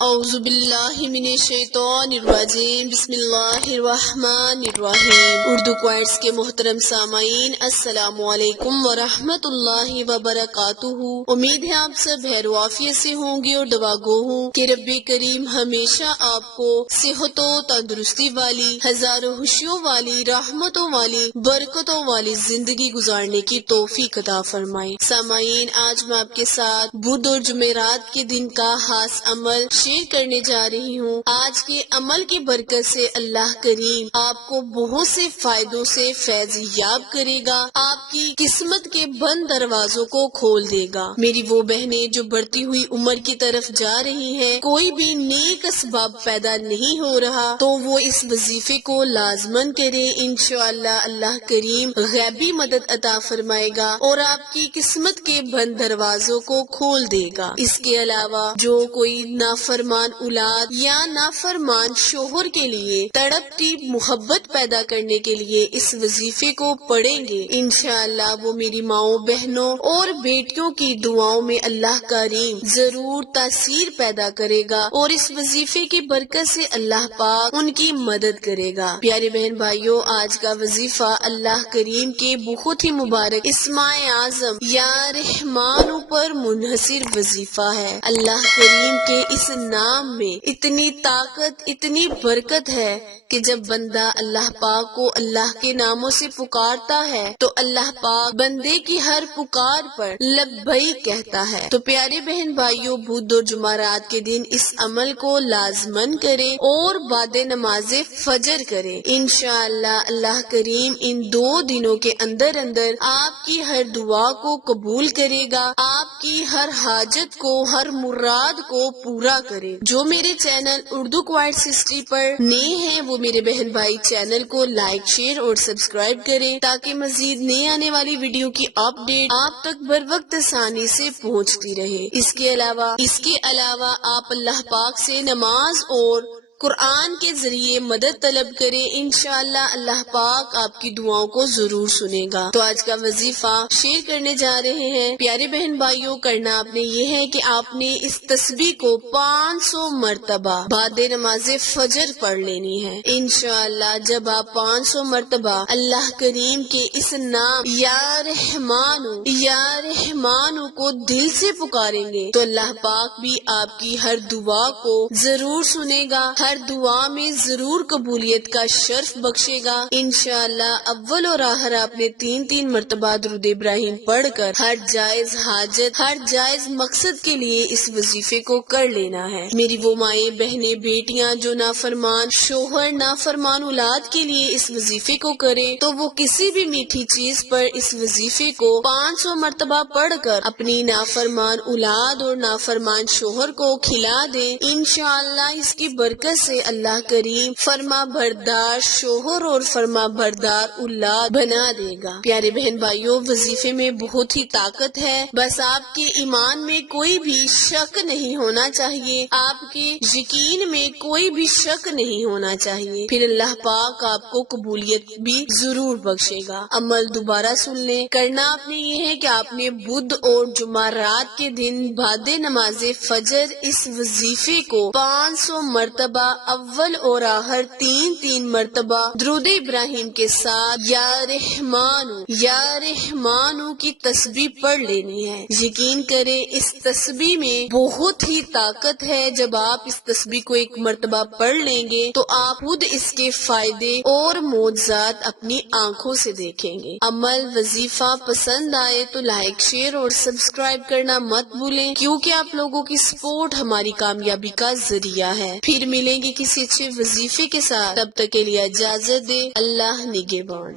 اعوذ باللہ من الشیطان الرجیم، بسم اللہ الرحمن الرحیم۔ اردو کوائٹس کے محترم سامعین، السلام علیکم ورحمۃ اللہ وبرکاتہ۔ امید ہے آپ سب خیر و عافیت سے ہوں گے اور دعا گو ہوں کہ رب کریم ہمیشہ آپ کو صحت و تندرستی والی، ہزاروں خوشیوں والی، رحمتوں والی، برکتوں والی زندگی گزارنے کی توفیق عطا فرمائے۔ سامعین، آج میں آپ کے ساتھ بدھ اور جمعرات کے دن کا خاص عمل شیئر کرنے جا رہی ہوں۔ آج کے عمل کی برکت سے اللہ کریم آپ کو بہت سے فائدوں سے فیض یاب کرے گا، آپ کی قسمت کے بند دروازوں کو کھول دے گا۔ میری وہ بہنیں جو بڑھتی ہوئی عمر کی طرف جا رہی ہیں، کوئی بھی نیک اسباب پیدا نہیں ہو رہا تو وہ اس وظیفے کو لازمن کرے، انشاءاللہ اللہ کریم غیبی مدد عطا فرمائے گا اور آپ کی قسمت کے بند دروازوں کو کھول دے گا۔ اس کے علاوہ جو کوئی نافرمان اولاد یا نافرمان شوہر کے لیے تڑپتی محبت پیدا کرنے کے لیے اس وظیفے کو پڑھیں گے، انشاءاللہ وہ میری ماؤں، بہنوں اور بیٹیوں کی دعاؤں میں اللہ کریم ضرور تاثیر پیدا کرے گا اور اس وظیفے کی برکت سے اللہ پاک ان کی مدد کرے گا۔ پیارے بہن بھائیوں، آج کا وظیفہ اللہ کریم کے بہت ہی مبارک اسماء اعظم یا رحمان پر منحصر وظیفہ ہے۔ اللہ کریم کے اس نام میں اتنی طاقت، اتنی برکت ہے کہ جب بندہ اللہ پاک کو اللہ کے ناموں سے پکارتا ہے تو اللہ پاک بندے کی ہر پکار پر لبیک کہتا ہے۔ تو پیارے بہن بھائیوں، بدھ اور جمعرات کے دن اس عمل کو لازمن کریں اور بعد نماز فجر کریں۔ انشاءاللہ اللہ کریم ان 2 دنوں کے اندر اندر آپ کی ہر دعا کو قبول کرے گا، آپ کی ہر حاجت کو، ہر مراد کو پورا کرے۔ جو میرے چینل اردو کوائٹس ہسٹری پر نئے ہیں وہ میرے بہن بھائی چینل کو لائک، شیئر اور سبسکرائب کریں تاکہ مزید نئے آنے والی ویڈیو کی اپ ڈیٹ آپ تک بر وقت آسانی سے پہنچتی رہے۔ اس کے علاوہ آپ اللہ پاک سے نماز اور قرآن کے ذریعے مدد طلب کریں، انشاءاللہ اللہ پاک آپ کی دعاؤں کو ضرور سنے گا۔ تو آج کا وظیفہ شیئر کرنے جا رہے ہیں۔ پیارے بہن بھائیوں، کرنا آپ نے یہ ہے کہ آپ نے اس تسبیح کو 500 مرتبہ بعد نماز فجر پڑھ لینی ہے۔ انشاءاللہ جب آپ 500 مرتبہ اللہ کریم کے اس نام یا رحمانو کو دل سے پکاریں گے تو اللہ پاک بھی آپ کی ہر دعا کو ضرور سنے گا، ہر دعا میں ضرور قبولیت کا شرف بخشے گا۔ انشاءاللہ اول اور آخر آپ نے 3 مرتبہ درود ابراہیم پڑھ کر ہر جائز حاجت، ہر جائز مقصد کے لیے اس وظیفے کو کر لینا ہے۔ میری وہ مائیں، بہنیں، بیٹیاں جو نافرمان شوہر، نافرمان اولاد کے لیے اس وظیفے کو کریں تو وہ کسی بھی میٹھی چیز پر اس وظیفے کو 500 مرتبہ پڑھ کر اپنی نافرمان اولاد اور نافرمان شوہر کو کھلا دیں۔ انشاءاللہ اس کی برکت سے اللہ کریم فرما بردار شوہر اور فرما بردار اولاد بنا دے گا۔ پیارے بہن بھائیوں، وظیفے میں بہت ہی طاقت ہے، بس آپ کے ایمان میں کوئی بھی شک نہیں ہونا چاہیے، آپ کے یقین میں کوئی بھی شک نہیں ہونا چاہیے، پھر اللہ پاک آپ کو قبولیت بھی ضرور بخشے گا۔ عمل دوبارہ سن لیں، کرنا آپ نے یہ ہے کہ آپ نے بدھ اور جمعرات کے دن بعد نماز فجر اس وظیفے کو 500 مرتبہ اول اور آخر 3 مرتبہ درود ابراہیم کے ساتھ یا رحمانو کی تسبیح پڑھ لینی ہے۔ یقین کریں اس تسبیح میں بہت ہی طاقت ہے، جب آپ اس تسبیح کو 1 مرتبہ پڑھ لیں گے تو آپ خود اس کے فائدے اور معجزات اپنی آنکھوں سے دیکھیں گے۔ عمل وظیفہ پسند آئے تو لائک، شیئر اور سبسکرائب کرنا مت بھولیں، کیونکہ آپ لوگوں کی سپورٹ ہماری کامیابی کا ذریعہ ہے۔ پھر ملیں گے کسی اچھے وظیفے کے ساتھ، تب تک کے لیے اجازت دے، اللہ نگہبان۔